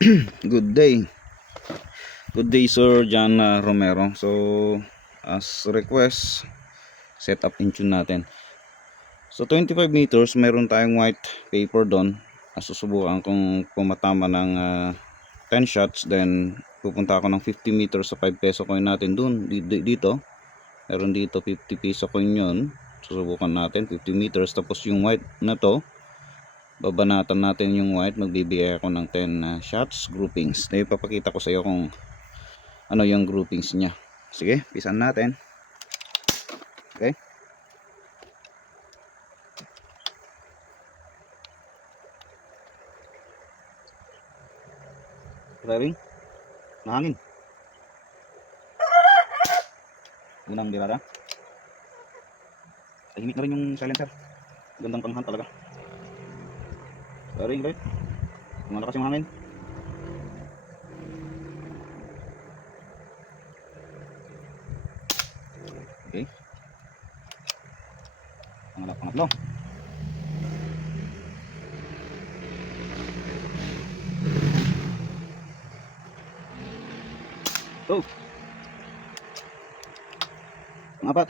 Good day. Good day, Sir John Romero. So, as request, set up in tune natin. So, 25 meters, meron tayong white paper doon. Susubukan kung pumatama ng 10 shots. Then, pupunta ako ng 50 meters sa 5 peso coin natin doon. Dito, meron dito 50 peso coin yun. Susubukan natin 50 meters. Tapos yung white na to, babanatan natin yung white. Magbibigay ako ng 10 shots groupings. Na ipapakita ko sa iyo kung ano yung groupings niya. Sige, pisan natin. Okay. Driving. Nahangin. Unang birada. Tahimik na rin yung silencer. Gandang panghan talaga. Driving, right? Malakas yung hangin. Okay. Pangatlo. Oh. Pangapat.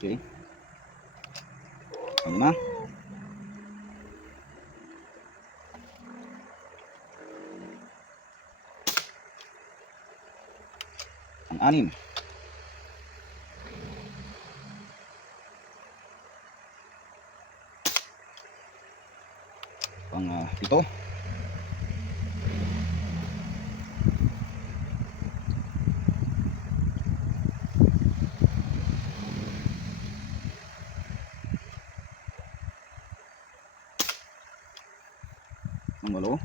Okay. Panglima. Pang-anim. Pang-pito. Pang-walo.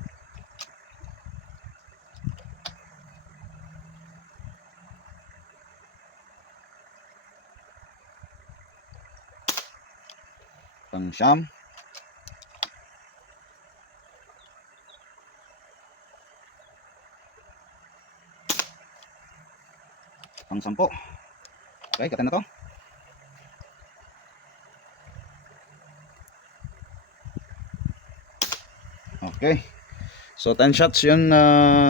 Pang-siyam. Pang-sampo. Okay, katan na to. Okay. So 10 shots yun,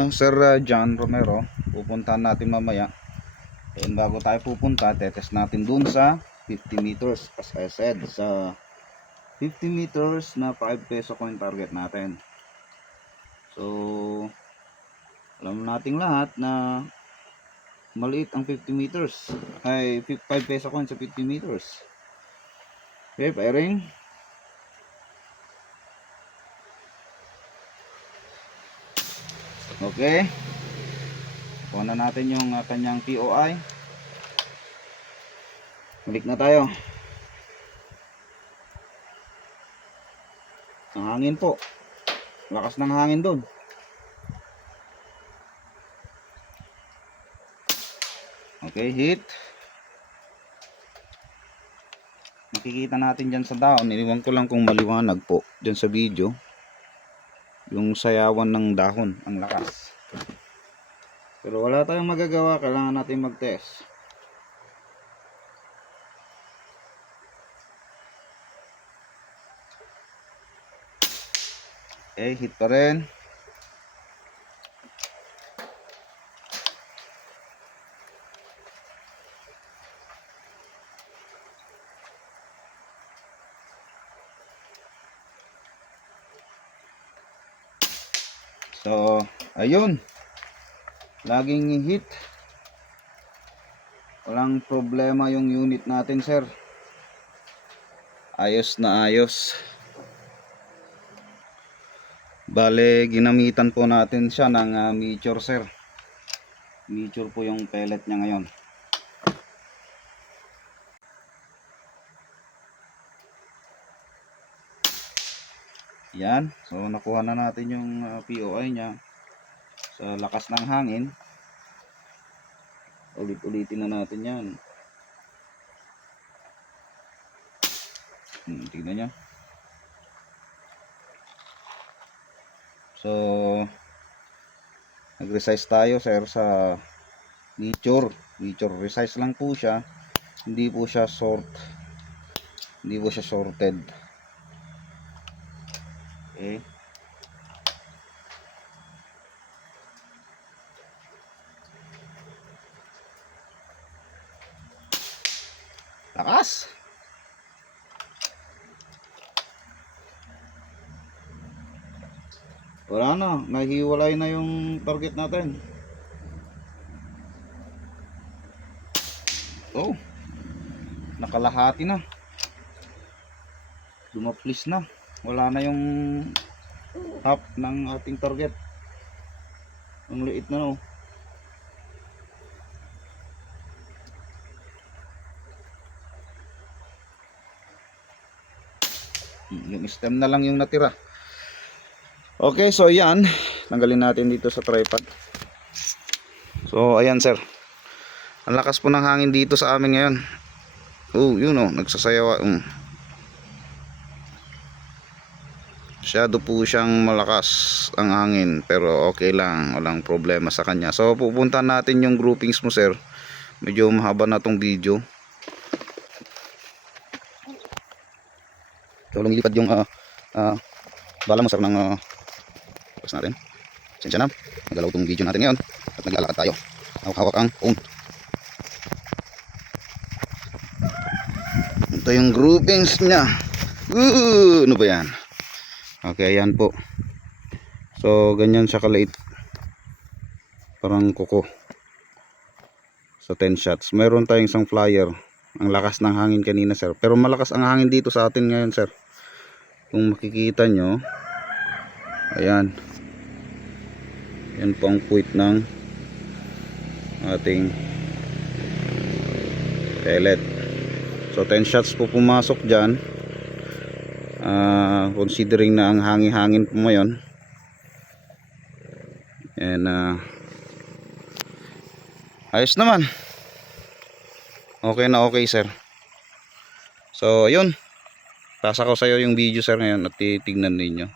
Sir John Romero. Pupuntahan natin mamaya. And bago tayo pupunta, tetest natin dun sa 50 meters. As I said, sa 50 meters na 5 peso coin target natin. So, alam nating lahat na maliit ang 50 meters. Ay, 5 peso coin sa 50 meters. Okay, firing. Okay. Kuha na natin yung kanyang POI. Balik na tayo. Ang hangin po. Lakas ng hangin doon. Okay, hit. Makikita natin dyan sa dahon. Iniwan ko lang kung maliwanag po dyan sa video. Yung sayawan ng dahon, ang lakas. Pero wala tayong magagawa, kailangan natin mag-test. Okay, hit pa rin. So, ayun. Laging hit. Walang problema yung unit natin, sir. Ayos na ayos. Bale, ginamitan po natin siya ng Meteor, sir. Meteor po yung pellet niya ngayon. Yan. So, nakuha na natin yung POI niya. Sa lakas ng hangin. Ulit-ulitin na natin yan. Tignan nyo. So, nag-resize tayo, sir, sa Meteor. Meteor resize lang po siya. Hindi po siya hindi po siya sorted. Okay. Lakas. Wala na, nahiwalay na yung target natin. Oh, nakalahati na. Dumaplis na. Wala na yung half ng ating target. Ang liit na, no. Yung stem na lang yung natira. Okay, so yan, tanggalin natin dito sa tripod. So ayan sir, ang lakas po ng hangin dito sa amin ngayon. Oh, yun oh, nagsasayaw. Masyado po siyang malakas ang hangin, pero okay lang, walang problema sa kanya. So pupunta natin yung groupings mo sir. Medyo mahaba na tong video. So lumilipad yung bala mo sir ng natin. Sensya na, nagalaw tong video natin ngayon at naglalakad tayo. Hawak-hawak ang phone. Ito yung groupings niya. Ano ba yan? Okay, ayan po. So ganyan siya kaliit, parang kuko. So 10 shots. Meron tayong isang flyer. Ang lakas ng hangin kanina sir, pero malakas ang hangin dito sa atin ngayon sir. Kung makikita nyo, ayan, yan po ang puwit ng ating pellet. So 10 shots po pumasok dyan, considering na ang hangin-hangin po ngayon. And ayos naman, okay na okay sir. So ayun, pasa ko sa iyo yung video sir ngayon at titignan ninyo.